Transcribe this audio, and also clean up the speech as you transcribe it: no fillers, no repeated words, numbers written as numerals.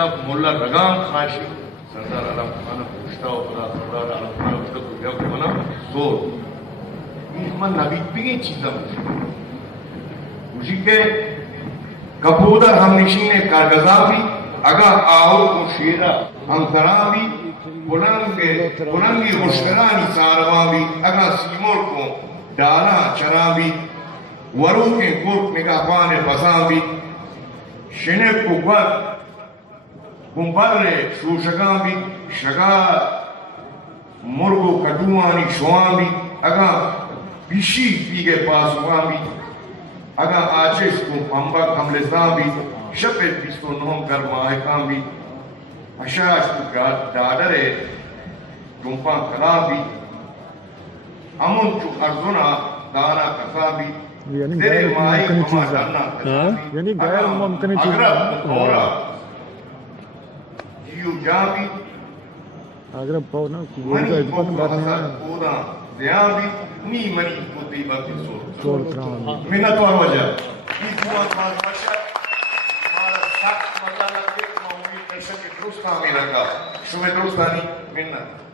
जनाब मोल्ला रगाम खाशी सरदार आलम खान पुश्ता खुदा सरदार आलम खान पुश्ता कुया बना जोर इहमान नबी पिगे चीज़ा मुझे कपूदर हम निशीने कारगजा भी अगा आओ को शेरा हम तराबी बुलंगी मुश्किलानी सारवा भी अगा सीमोर को डाला चरा भी वरू के कोट निगापाने बसा भी शिने कुबर कुंबरे शूशगा भी शगा मुर्गो कटुआनी शुआ भी अगा पिशी पीगे पास हुआ भी अगा आचिस को पंबा कमलेसा भी शपे पिस्तो नोम कर मायका भी अशाश को डाडरे टुंपा कला भी अमुन चु अर्जुना दाना कसा भी तेरे माई को करना यानी गैर मुमकिन चीज अगरा जियो जाबी अगर पाओ ना मनी को भाषा कोदा दया भी नी मनी को दी बाकी सोर मिन्नत और वजह इस बात माशा हमारा सख्त मतलब है कि उम्मीद कर सके दुरुस्त आमी रखा शुभ दुरुस्तानी मिन्नत